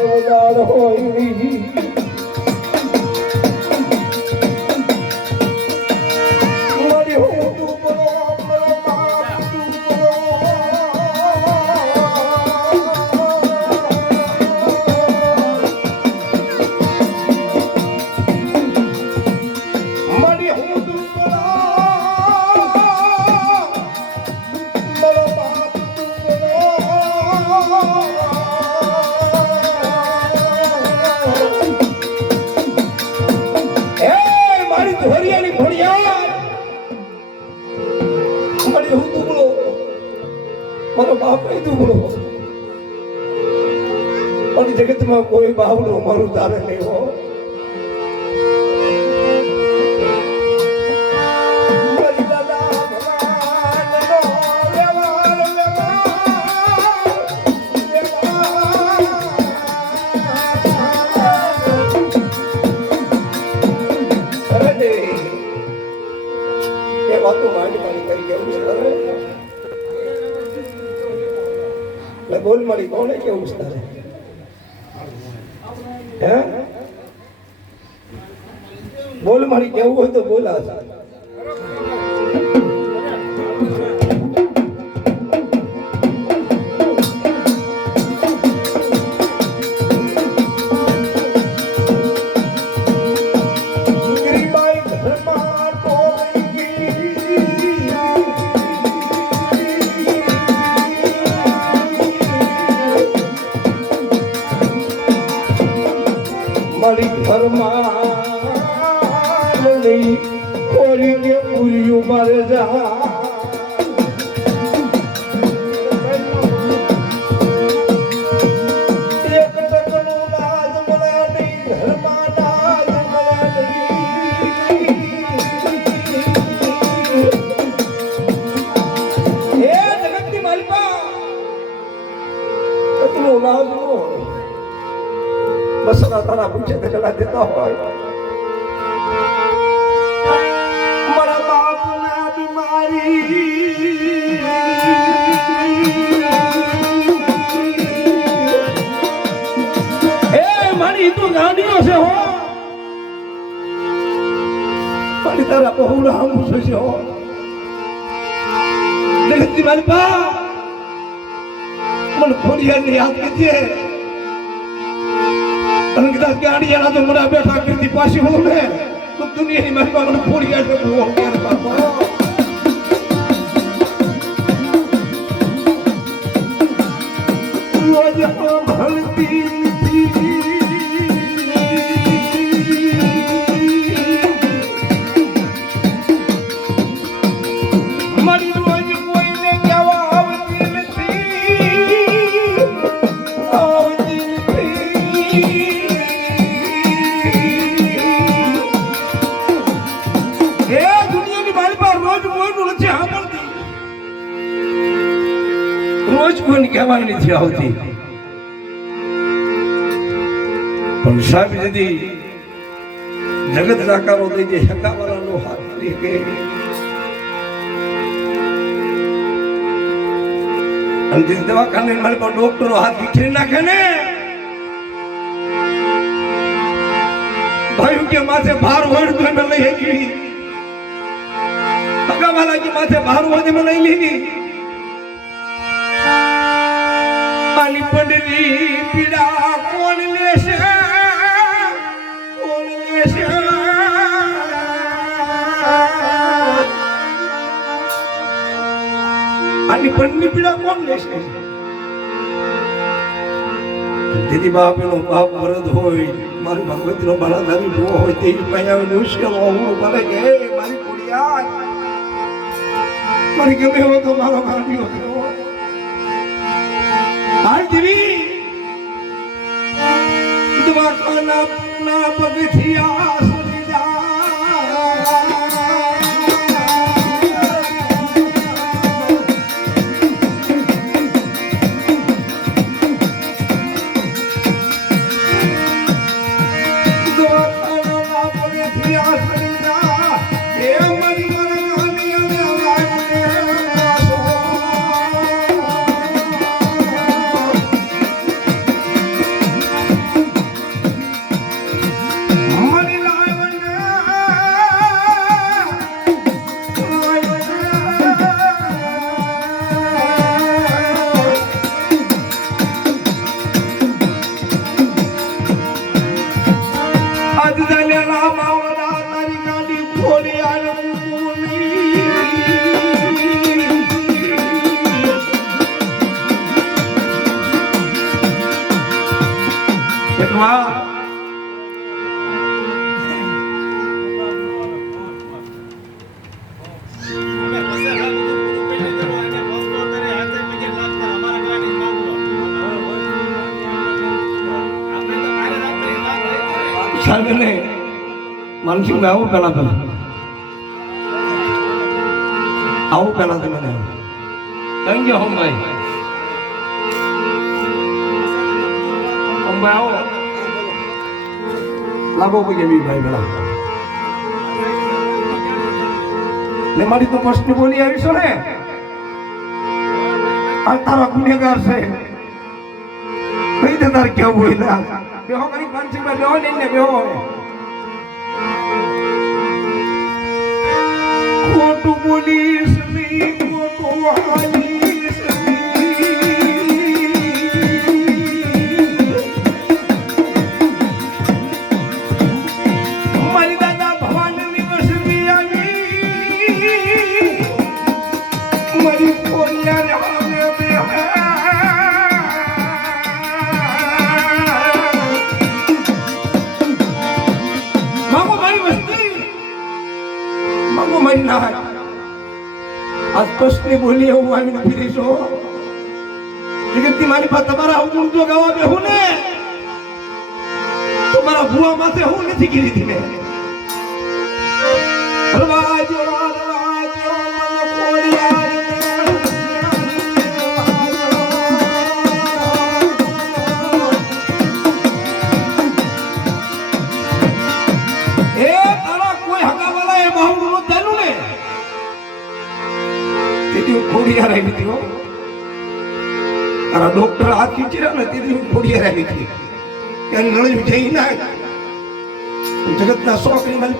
रोज़ारो મારો બાપ દુબળો પણ જગતમાં કોઈ બાવડું મારું તારે નહીં હો. મારી દાદા ભગવાનનો વ્યવહાર વ્યવહાર. અરે દેવી, એ વાતો માંડી માંડી કરી કેવું છે તારે? લે બોલ મારી કોને કેવું છે તારે હે બોલ મારી કેવું હોય તો બોલ ટકનું નાદ ન જા બસ તારા પૂછે કલા દેતા હોય. મારી તું ગાડીઓ છે હો. મારી તારા બહુડા આમ છે હો. જગતની મારી બા, મને ખોડિયાની યાદ કરજે. અને કદાચ ગાડીયાના તો મને બેઠા કરતી પાછી હું ને તો દુનિયાની મારી પાસે મને આટલે બહુ અગિયાર બાપા. રોજ કોઈને કહેવાય નથી આવતી? પણ સાહેબ જદી જગત રાકારો દઈ દે હકાવાળાનો હાથ કે અંતિમ જે દવાખાને મારે પણ ડોક્ટરો હાથ વિખેરી નાખે ને, ભાઈ કે માથે ભાર હોય તો એને લઈ હેકી હગાવાલા કે માથે ભાર હોય તો લઈ લીધી. પીડા આની બંને પીડા કોણ લેશે? દીદી બાપ એનો બાપ વરદ હોય, મારી ભગવતી નો બાલાધારી ભૂ હોય, તેવી પૈયા મુશ્કેલ હોવું ભલે કે મારી કુડિયા, મારી ગમે એવો તો મારો થયો. હાલ દેવી દવાખાના પગથિયા માં સાગરને માનસિંહભાઈ આવો પહેલા તમે. આવો પહેલા તમે થેન્ક યુ લાગો પગે મી ભાઈ ભલા. ને મારી તો પ્રશ્ન બોલી આવીશો ને? આ તારા ગુનેગાર છે. કઈ દે તાર કેવું હોય ના બેહો કરી માનસિંહમાં બેહો ને બેહો. ખોટું બોલીશ નહીં, ખોટું હાલીશ માગો મારી ના આજ પ્રશ્ન બોલી એવું આવીને ફીરી છો જગતની મારી પાસે તમારા આવું જો ગાવા બેહું ને. તો મારા ભુવા માથે હું નથી ગીરી ખોડિયાર આવી હતી હો. તારા ડોક્ટર હાથ ખીચર્યા ને તેથી હું ખોડિયાર આવી હતી. એને નળ્યું જઈ ના જગતના શોખની મારી